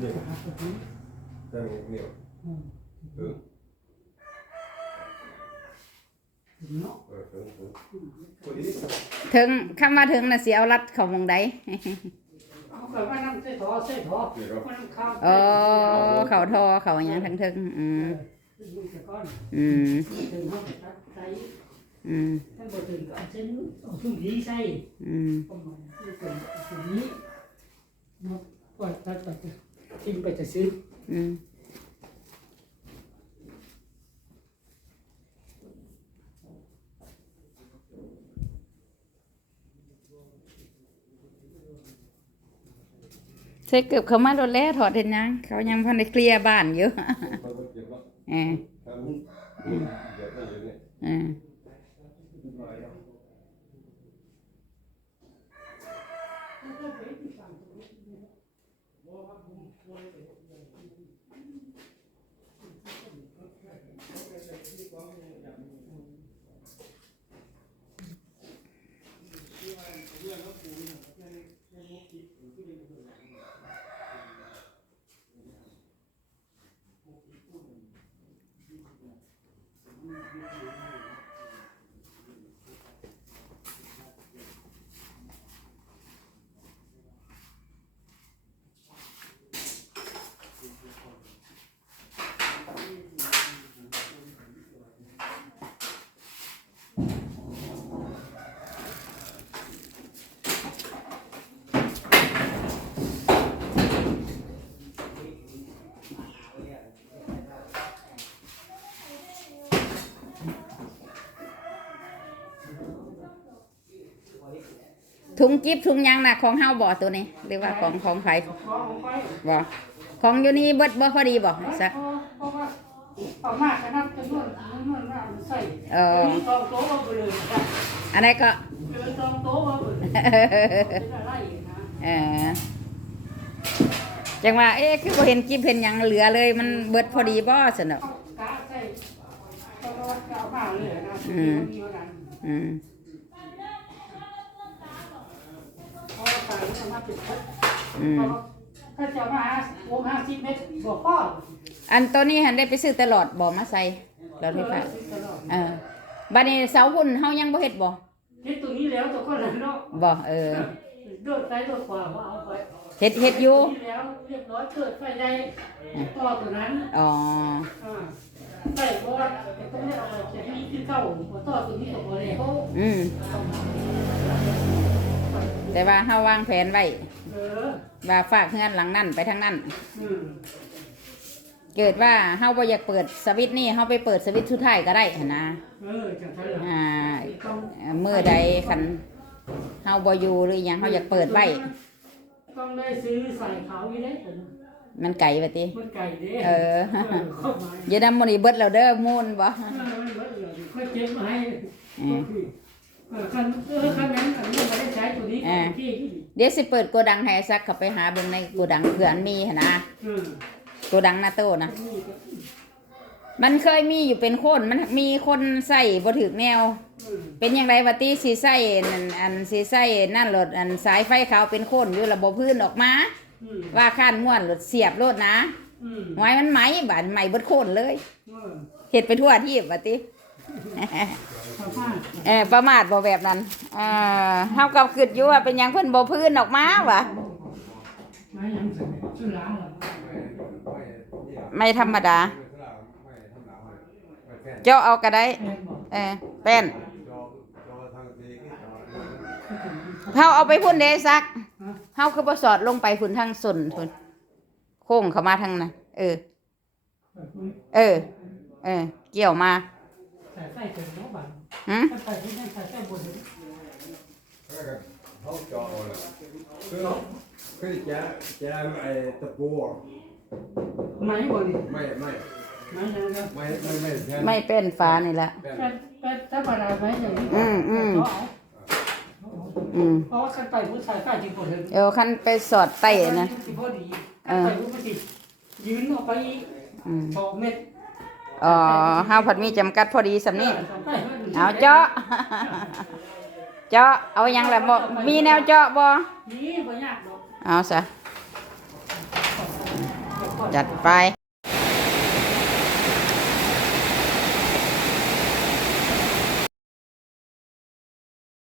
นี่หาตัวนี้ตั้งนี่อืมเออถึงเนาะเออถึงถึงพอดีถึงคำว่าถึงน่ะสิเอารัดเข้าหมองใดเอาไปว่าน้ำใส่ท่อใส่ท่อนี่ครับว่าน้ำข้าวอ๋อเขาทอเขาหยังทั้งถึงอืมลูกแต่ก้อนอืมถึงเขาไปตัดใส่อืมถ้าบ่ถึงก็เอาเส้นเอาทุ่งผีใส่อืม ประมาณนี้เป็นสิ่งนี้เนาะปล่อยตัดไปทิ้งไปจะซื้ออืมใส่เกือบเขามาโดนแล้วถอดเห็นยังเขายังพันได้เคลียร์บ้านอยู่มันก็เจ็บว่าเออถ้ามันมันเจ็บนั่นอยู่นี่เอ ถุงกิฟถุงหยังน่ะของเฮาบ่ตัวนี้หรือว่าของของไผขอเอาไปบ่ของอยู่นี่เบิดบ่พอดีบ่ซะเพราะว่าเอามากขนาดจำนวนจำนวนว่ามันใส่เออมีสองโต๊ะเอาไปเลยนะครับอันไหนก็เกินสองโต๊ะเอาไปเลยเป็นอะไรนะเออจังว่าเอ๊ะคือบ่เห็นกิฟเห็นหยังเหลือเลย มันเบิดพอดีบ่ซั่นดอกเอากะใส่ตลอดเอามาเลยนะ อืมมีเท่านั้นอืมเพราะว่าใส่แล้วมันมาติดคุกอืมถ้าจะมาหาโอ้ห้าสิบเมตรบอกพ่ออันตัวนี้หันได้ไปซื้อตลอดบ่มาใส่หลอดไฟฟ้าตลอดเออบัดนี้เสาหุ่นเฮายังบ่เฮ็ดบ่เฮ็ดตัวนี้แล้วตัวก็เลยเนาะบ่เออโดดไปโดดขวาว่าเอาไปเฮ็ดเฮ็ดอยู่ตัวนี้แล้วเรียบร้อยเกิดไฟใหญ่ต่อตัวนั้นอ๋ออ่า ใส่เพราะว่าแต่ต้องให้เอาไปจะให้ขึ้นเข้าหัวต่อตัวนี้กับหัวเลยเขาอืม แต่ว่าเฮาวางแผนไว้ เออว่าฝากเงินหลังนั่นไปทางนั้นอืมเกิดว่าเฮาบ่อยากเปิดสวิตช์นี่เฮาไปเปิดสวิตช์สุดท้ายก็ได้หั่นนะ เออจังซั่นล่ะอ่าต้องเอ่อมื่อใดคันเฮาบ่อยู่หรือหยังเฮาอยากเปิดไว้ต้องได้ซื้อใส่เขาอีได้ผม มันไก่ว่าติมันไก่เด้เออเข้ามาอย่านำมื้อนี้เบิดแล้วเด้อมูนบ่เออมันเบิดเลยค่อยเก็บมาให้อืมเออคันเออคันนั้นอันนี้ไม่ได้ใช้ตัวนี้อ่าที่ที่เดี๋ยวสิเปิดโกดังให้ซักเข้าไปหาเบิ่งในโกดังเผื่ออันมีหั่นนะอืมโกดังหน้าโตนะนี่ก็มันเคยมีอยู่เป็นคนมันมีคนใส่บ่ถึกแนวอืมเป็นอย่างไรวะติสิใส่นั่นอันสิใส่นั่นรถอันสายไฟขาวเป็นคนอยู่ระบบพื้นออกมาอืม ว่าข้านม่วนรถเสียบรถนะอืมหวยมันไหมบาดไหมเบิดโคนเลยเออเฮ็ดไปทั่วที่วะติสภาพเออประมาทบ่แบบนั้นเออเฮากับคิดอยู่ว่าเป็นหยังเพิ่นบ่พื้นออกมาวะไม่ยังใส่ชื่อร้านเหรอไม่ธรรมดาไม่ธรรมดาไม่แค่เจ้าเอาก็ได้แพงบอกเออแป้นจอจอทางตีที่จอเฮาเอาไปพุ่นเด้ซัก เฮาคือบ่สอดลงไปพุ่นทางส่วนพุ่นโค้งเข้ามาทางนั้นเออ เออ เออ เกี่ยวมาใส่ไฟเต็มแล้วบ้างหึถ้าใส่ที่นั่นใส่ไฟบนนี้แล้วก็เขาจอเลยคือคือแจ๊แจ๊ไอ้ตะปูไม้บนนี้ไม่ไม่ไม้ยังไงไม่ไม่ไม่แค่ไม่เป็นฟ้านี่แหละแค่แป๊บแป๊บถ้าปลาไม้อย่างนี้อืมอืมเขาเอาอืมเพราะว่าคันไปผู้ชายก็จริงหมดเลยเอวคันไปสอดไต้นะพอดีคันไปผู้ชายยืนออกไปอีกอืมสองเมตรอ๋อเฮาผัดมีจำกัดพอดีสำนี้เอาเจาะเจาะเอาหยังล่ะบ่มีแนวเจาะบ่นี่บ่ยากหรอกเอาซะจัดไป